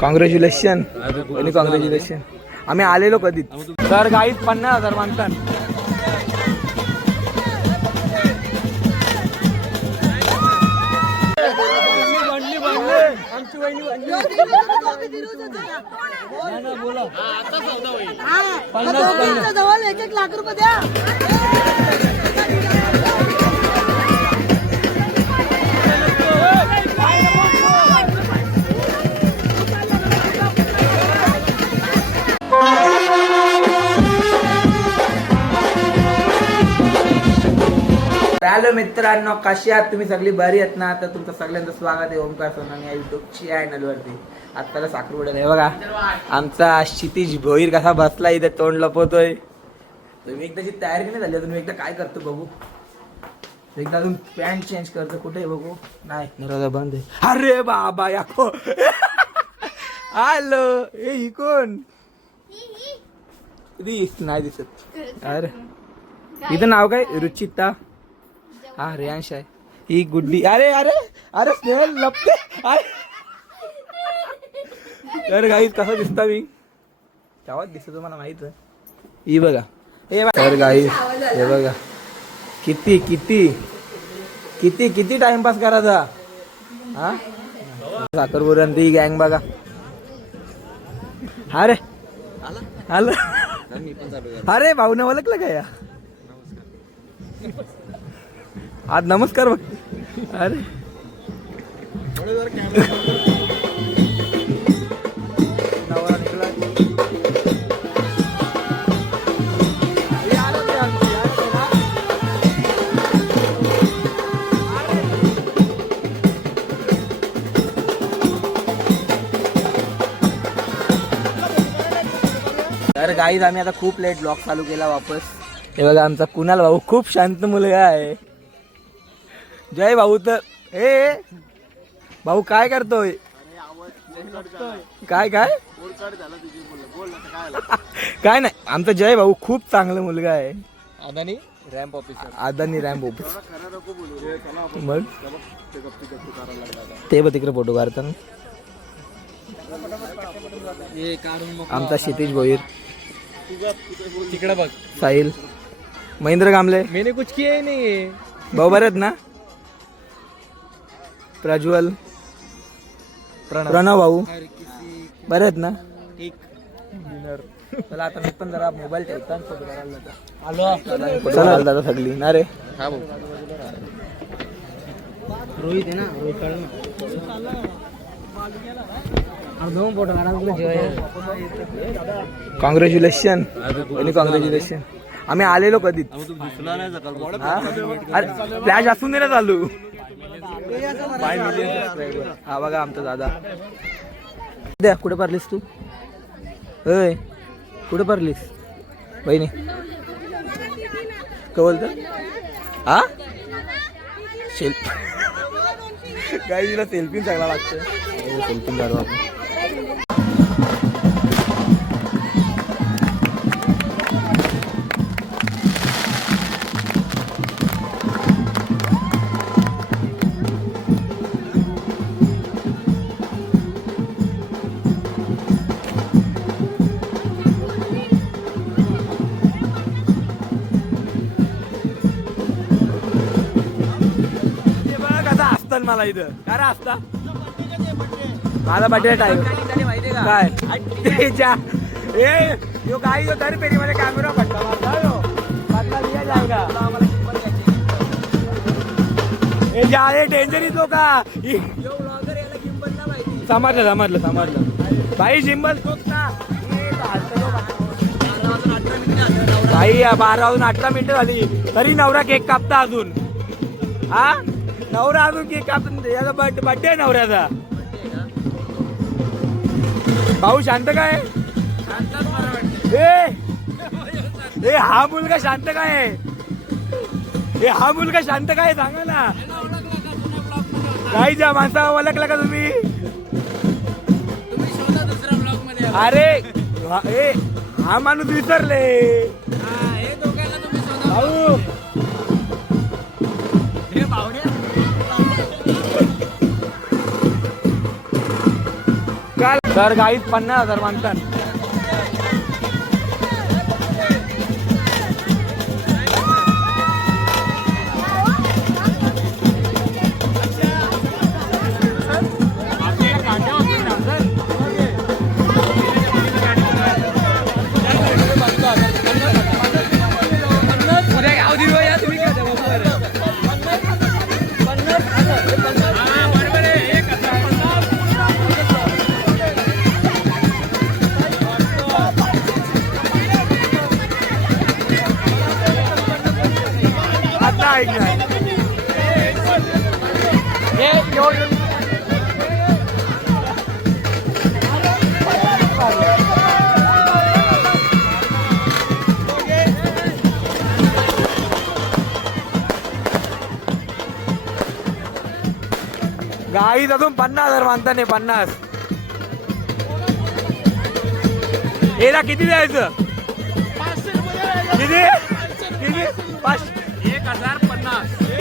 Congratulation congratulation. आम्ही आलेलो कधीच. तर गाईत 50,000 मानतात. जवळ 1 लाख रुपये द्या. हॅलो मित्रांनो, कशी आहात तुम्ही? सगळी बरी आहेत ना? तर तुमचं सगळ्यांचं स्वागत आहे ओमकार सोनानी या युट्यूब चॅनलवरती. आत्ताला साखरपुड्याला आहे बघा आमचा क्षितिज भोईर कसा बसला इथे तोंड लपवतोय. तुम्ही एकदाची तयारी नाही झाली अजून. एकदा काय करतो बघू. एकदा अजून पॅन्ट चेंज करतो. कुठे बघू. नाही दरवाजा बंद आहे. अरे बाबा याको हॅलो. ए ही कोण? नाही दिसत. अरे इथं नाव काय? रुचिता. हा रेयांश आहे. ही गुड्डी. अरे अरे अरे स्नेहल लपते. तर गाईज कसं दिसता मी? तेव्हाच दिसतो तुम्हाला माहित आहे. ही बघा. हे बघा तर गाईज हे बघा किती किती किती किती टाइमपास करायचा. हा साखरपुड्यात ती गँग बघा. अरे आलं. अरे भाऊने ओळखलं का या? आज नमस्कार बघ. अरे तर गाईज आम्ही आता खूप लेट ब्लॉग चालू केला वापस. हे बघा आमचा कुणाल भाऊ खूप शांत मुलगा आहे. जय भाऊ. तर ए भाऊ काय करतोय? काय काय काय नाही. आमचा जय भाऊ खूप चांगला मुलगा आहे. Adani ramp officer. Adani ramp office. मग ते बघ तिकडे फोटो काढताना. आमचा क्षितिज भोईर. तिकडे बघ. साहिल. महेंद्र कांबळे. मैंने कुछ किया ही नहीं है. भाऊ बरे आहेत ना? प्रज्वल. प्रणव भाऊ बरे आहेत ना? चला आता मी पण जरा मोबाईल ठेवता. चला दादा सगळी ना रे. हा भाऊ. रोहित आहे ना. रोहित काढ कॉंग्रॅच्युलेशन कॉंग्रॅच्युलेशन. आम्ही आलेलो कधीच. फ्लॅश असून दे ना चालू. हा बघा आमचा दादा. द्या कुठे पारलीस तू? होय कुठे पारलीस बहिणी? काय बोलत? हा सेल्फी. काही तिला सेल्फी चांगला लागतं. सेल्फी काढू आपण. मला इथं काय रे असता माझा बड्डे टाइम काय यो गाई यो तरी पेरी मध्ये कॅमेरा बदला लिया जाएगा. हे जाले डेंजर तो का समजलं भाई. जिंबल भाई 12 वाजून 18 मिनिटं झाली तरी नवरा केक कापता अजून. हा नवरा अजून केक कापून बड्डे आहे नवऱ्याचा. भाऊ शांत काय? ए हा मुलगा शांत काय? हा मुलगा शांत काय सांगा ना. काही ज्या माणसा ओळखला का तुम्ही? अरे हा माणूस विसरले. भाऊ तर गाईत 50,000 मागतात. गाईत अजून 50,000 मागतात नाही. 50 याला किती द्यायचं? किती किती?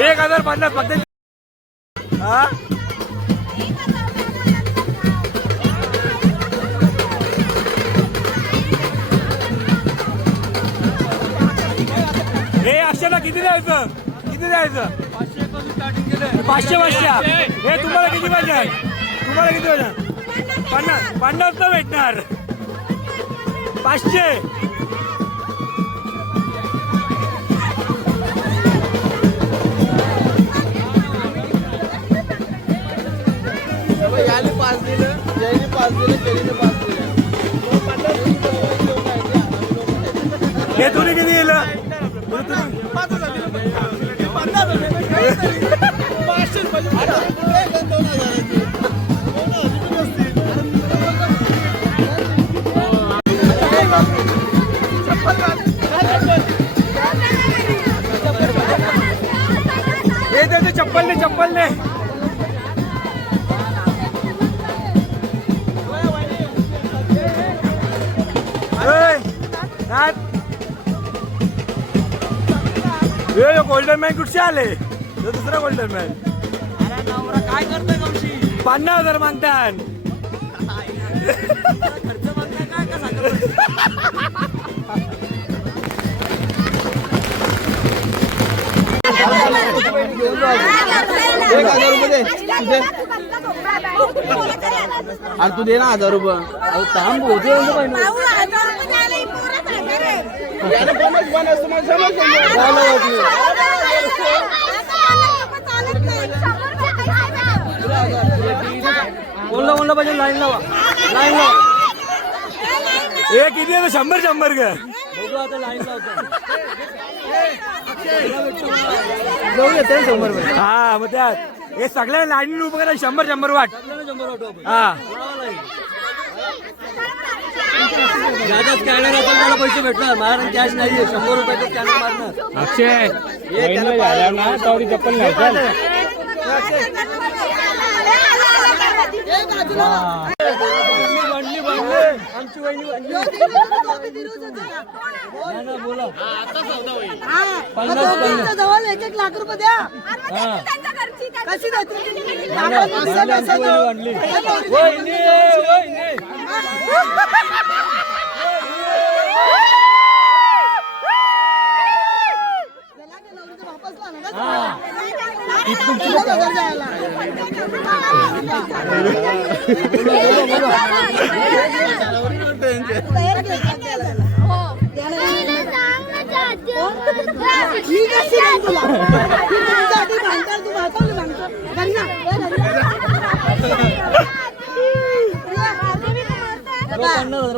1,050 फक्त. हा हे अक्षरला किती द्यायचं? किती द्यायचं? 500. हे तुम्हाला किती पाहिजे? तुम्हाला किती पाहिजे? 50 तर भेटणार. 500. याने 5 दिलं, जयने 5 दिलं, केलीने 5 दिलं. हे तुम्ही किती दिलं? हे त्याचं चप्पल ने गोल्डन मॅन कुठचे आले? दुसरा गोल्डन मॅन. काय करतोय कौशी? 50,000 मागतात. खर्च मागताय काय का सांगा? 1,000 रुपये दे. अरे तू दे ना 1,000 रुपये. थांब होते बोललं पाहिजे. लाईन लावा. हे किती आहे? 100 का? बघू आता लाईन लावतो. हा मग त्यात हे सगळ्या लाईनीने उभं करा. 100 वाट. 100 वाटो. हा ज्याचा स्कॅनर असेल त्याला पैसे भेटणार. माझ्याकडे कॅश नाहीये. 100 रुपयाचं स्कॅनर मारणार. अक्षय ना तेवढी चप्पल नाही. आमची वहिनी बोला. 50 जवळ 1 लाख रुपये द्या. कशी मी कशी तुला भांडणार तू भाजवली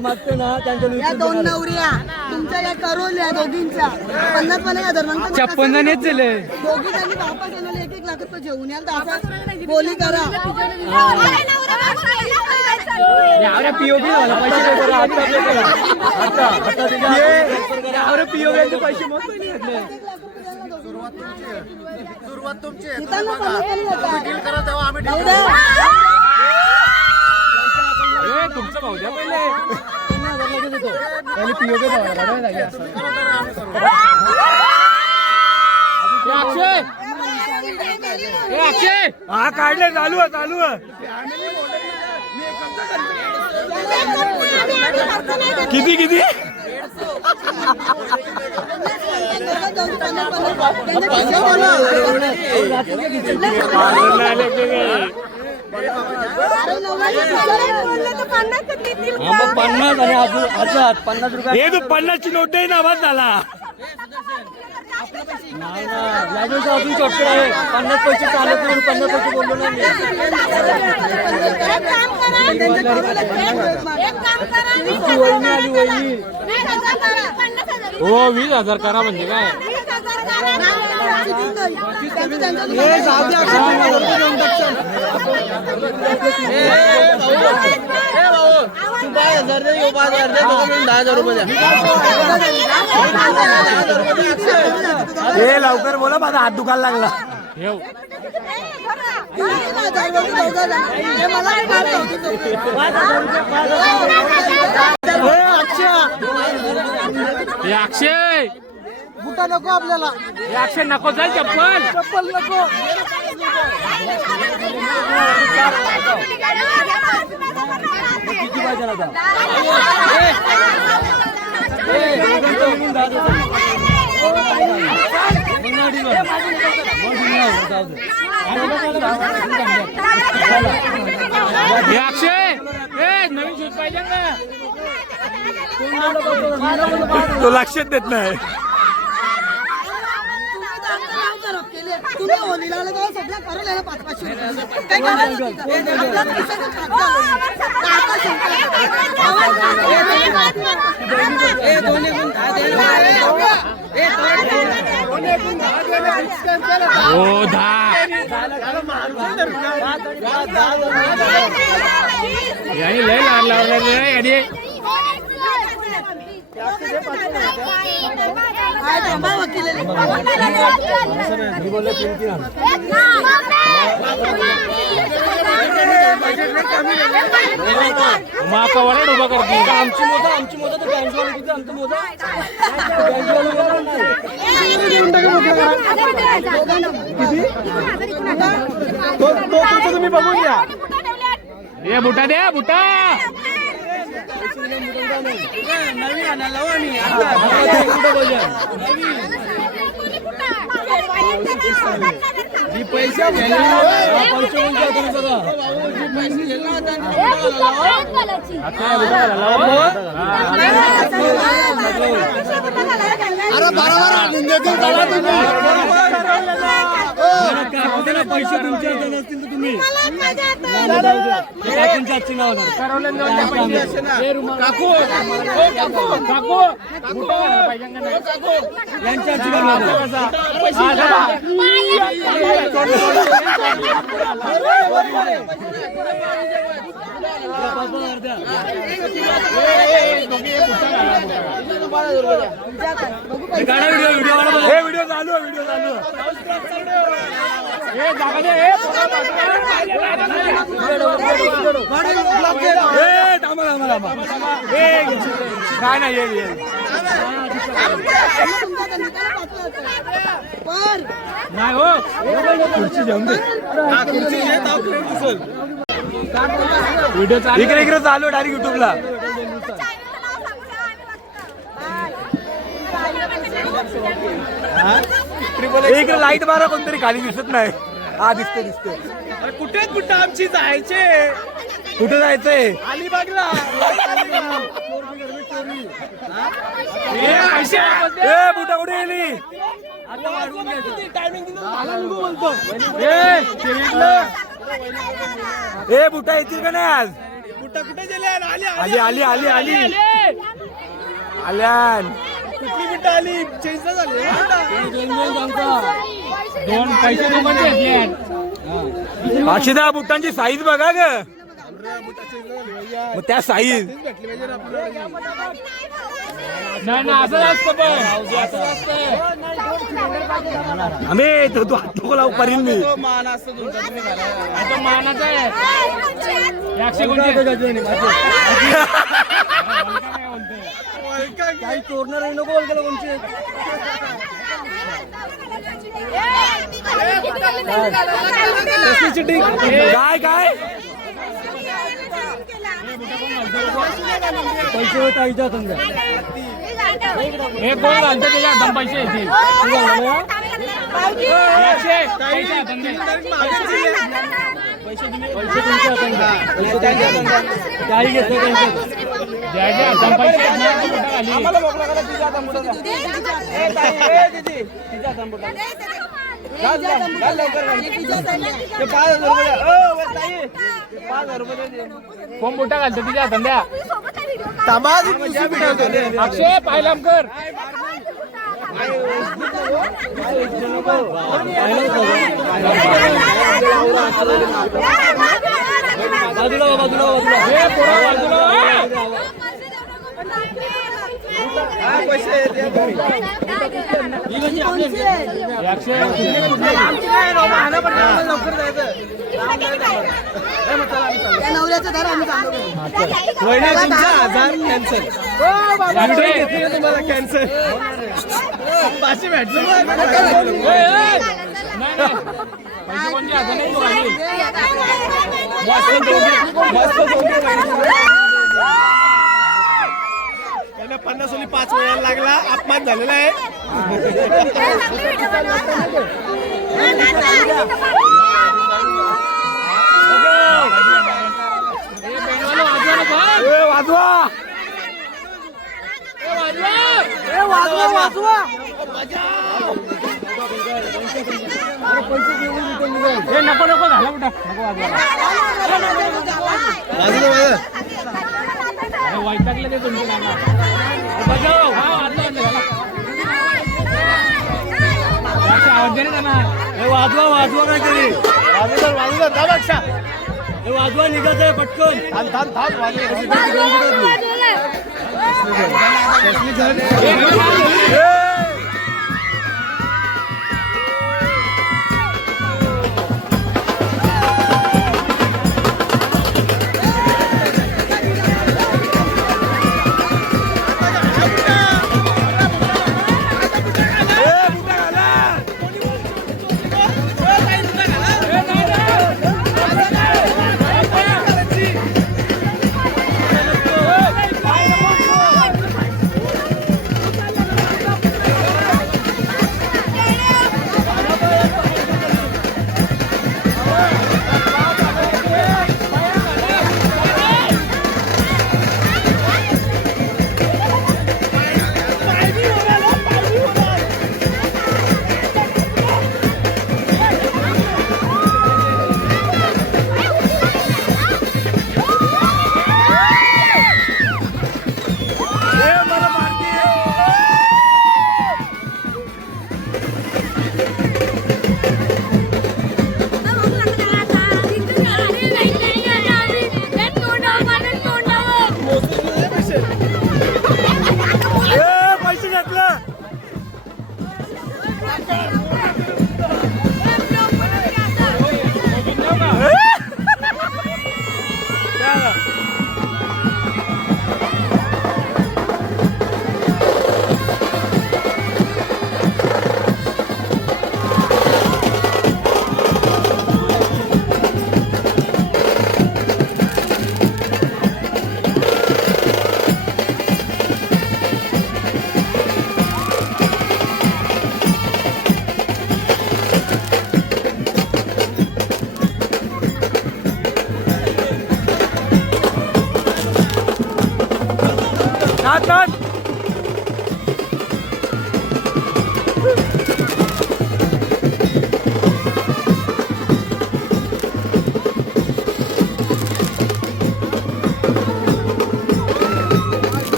मागते ना त्यांच्या या 2 नवऱ्या तुमच्या या करोल्या दोघींच्या 50,000 मागतात. 56 झाले. दोघी त्यांनी वापस येणार 1 लाख रुपये घेऊन याल तर असं बोली करा. पीओबी झाला. पैसे पे करा. आता पे करा. आता पीओबी पैसे मग सुरुवात तुमची आहे. येताना कमी केली जातात. डील करा तेव्हा आम्ही जाऊ द्या. तुमचं भाऊ द्या पहिले. पीओबी हा काढले. चालू आहे. किती किती मग 50 आणि हजार 50 रुपये. हे तू 50ची नोट आहे ना बस झाला. नाही ना, या दिवशी अजून शॉर्टकट आहे. 50 पैसे चालत नाही म्हणून 50 पैसे बोललो नाही मी. तुमची वहिनी आली वहिनी. हो 20,000 करा म्हणजे काय तू 5,000 दे 5,000 दे 10,000 रुपये द्या. हे लवकर बोला माझा हात दुखायला लागला. अक्षय बुटा नको आपल्याला. अक्षय नको जाय चप्पल चप्पल नको. किती पाहिजे आता? अक्षय नवीन शूज पाहिजे का तो लक्षात देत नाही. तुम्ही होलीला आलं तेव्हा सगळं करून आहे ना 500-500 रुपये. काय करायचं तिथं? आपल्या खिशाचं खातं आलं. आता शंका. हो 10 याने लय लावलं याने काय थांबा वकील आहे. माका वरड उभा करते आमची मोदं तर बँकवाले किती आमचं मोदं तुम्ही बघून घ्या. ये बुटा द्या बुटा नवीन आणायला हो आम्ही. पैसा पैसे तुमच्या हातात नसतील तर तुम्ही काकूंच्या हातची नाव यांच्या हातची व्हिडिओ चालू व्हिडिओ चालू. काय नाही नाही हो खुर्ची जाऊन दे. व्हिडिओ इकडे इकडे चालू डायरेक्ट युट्यूबला. इकडे लाईट मारा कोणतरी खाली दिसत नाही. हा दिसते दिसते. कुठे आमची जायचे कुठे जायचंय? अलिबागला ए बुटा कुठे गेली? ए बुटा येतील का नाही आज? कुठे गेले आली आली आली आली आल्यान. कुठली बुट्टा आली चेंज झाली दोन पैसे घेतले. अक्षदा बुटांची साईज बघा ग. मग त्या साईज नाही ना असं असतं आम्ही तू हात नको लावू करीन मी. मान असतं तुमचा मानाचा आहे. काही चोरणार नको बोल केलं कोणचे. काय काय पैसे होता इथं समजा एक गोल घालतो त्याच्या दम पैसे येतील पैसे तुमच्या हातात. काही घेतलं त्यांचं दम पैसे आम्हाला मोकळा करा, तिच्या हातात मोठा द्या. ए, ताई, ए, दीदी, तिच्या हातात मोठा. घाल, घाल, घाल लवकर घाल. ते 5,000 रुपये द्या. ओ, वर ताई, 5,000 रुपये दे. कोण मोठा घालतो तिच्या हातात द्या थांबा, ती पिशवी पिटवतो. अक्षय पाहिलं कर बाजूला हो, बाजूला हो, बाजूला. हे पोरं बाजूला हो. हा, पैसे द्या तुम्ही. अक्षय आमची काय बाबा, आणा पण आम्हाला लवकर जायचं. ए, मग चला, आम्ही चाललो. त्या नवऱ्याचं घर आम्ही चाललो. वहिनी, तुमचा 1000 कॅन्सल. अक्षय तुम्हाला कॅन्सल. 500 भेटलं मग. नाही पैसे कोणच्या हाताने तू घाली मस्त दोघे त्यांना 50 ओली 5 वेळा लागला. अपमान झालेला आहे. वाजवा. हे नको नको झाला कुठं नको अरे वैतागले ते तुमचे गाणं बजाव हा वाजवा आवाज दे ना त्यांना वाजवा वाजवा काहीतरी वाजूला दाब अक्षा. वाजवा निघत आहे पटकन. थांब थांब थांब वाजू.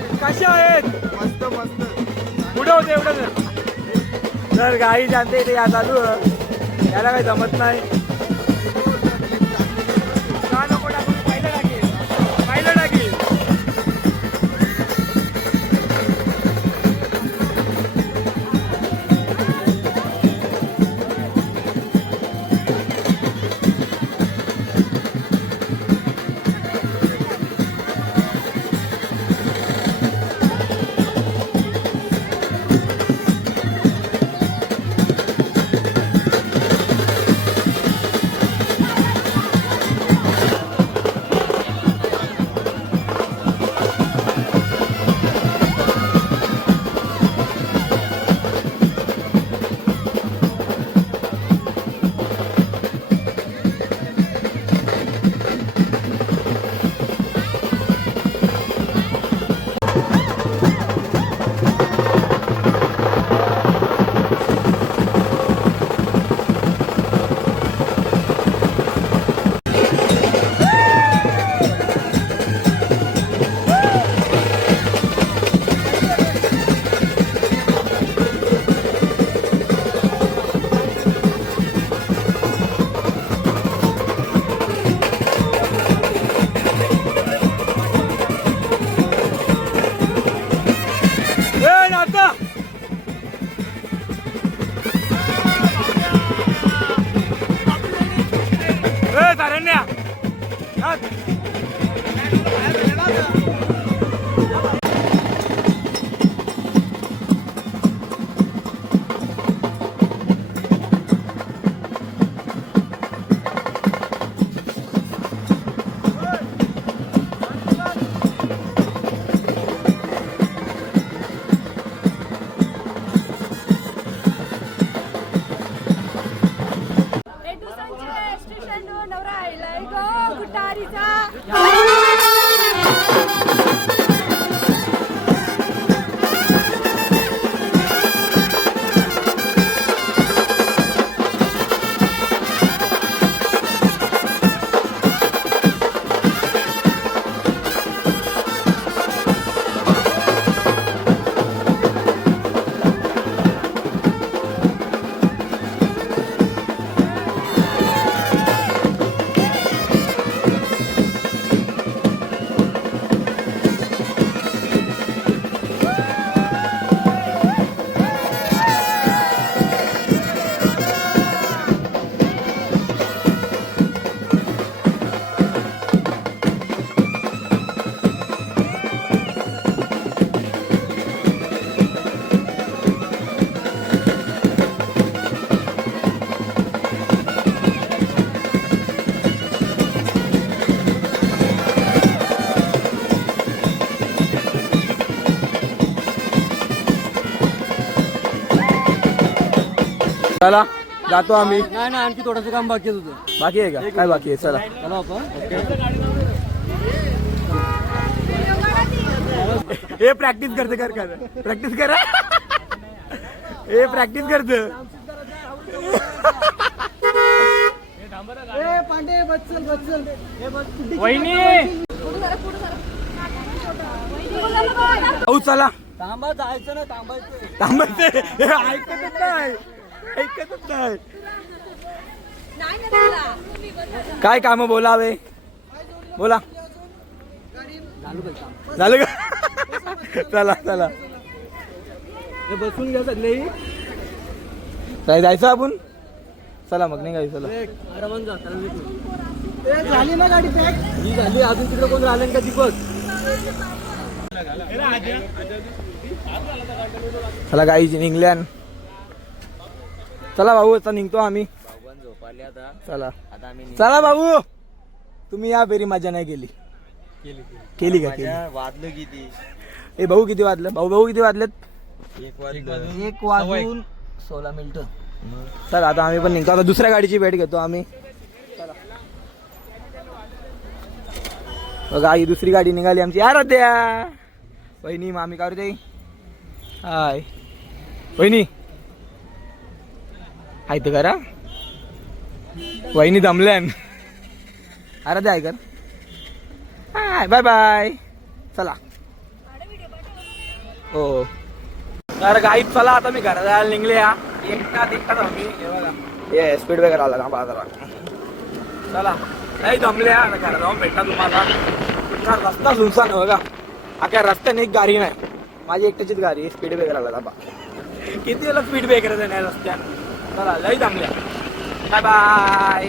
मस्त मस्त पुढं एवढं तर गाई जाणते इथे या चालू याला काही जमत नाही पहिलं टाकील स्टेशन नवरा आयलाय गो गुटारीचा चला जातो आम्ही. नाही नाही आणखी थोडंसं काम बाकी आहे तुझं. बाकी आहे का? काय बाकी आहे? चला चला आपण. हे प्रॅक्टिस करते कर प्रॅक्टिस कर हे प्रॅक्टिस करत. पांडे बच्चल बच्चल वहिनी हो चला थांबा जायचं ना थांबायचं. थांबायचं. हे ऐकतच नाही ऐकतच नाही. काय काम बोलावे बोला. झालं का? चला चला हे बसून घ्या सगळे. काय जायचं आपण? चला मग नाही चला. आरामात जा. त्याला भेटू. झाली ना गाडी पॅक. ही झाली. अजून तिकडे कोण राहिलं का दीपक? चला गाईची निघल्यान. चला भाऊ आता निघतो आम्ही. चला चला भाऊ. तुम्ही या फेरी मजा नाही केली. केली का? केली. वाजलं किती? ए भाऊ किती वाजलं? भाऊ किती वाजलेत? 1 वाजून 16 मिनिटं. चला आता आम्ही पण निघतो. आता दुसऱ्या गाडीची भेट घेतो आम्ही. बघा ही दुसरी गाडी निघाली आमची. यार द्या वहिनी मामी का रे? हाय वहिनी हाय तर करा. वहिनी दमल्यान. अरे द्या ऐकर. Hi bye bye. चला हो तर गाईत चला आता मी घरात जायला निघले. या एकटा आम्ही हे स्पीड ब्रेकर आला का बाजारात. चला नाही दमल्या. आता घरात जाऊन भेटता तुम्हाला. रस्ता सुनसान आहे बघा. अख्या रस्त्याने एक गाडी नाही. माझी एकट्याचीच गाडी. स्पीड ब्रेकर आला बाबा. किती वेळा स्पीड ब्रेकर नाही रस्त्यात. चला लई दमल्या. Bye bye.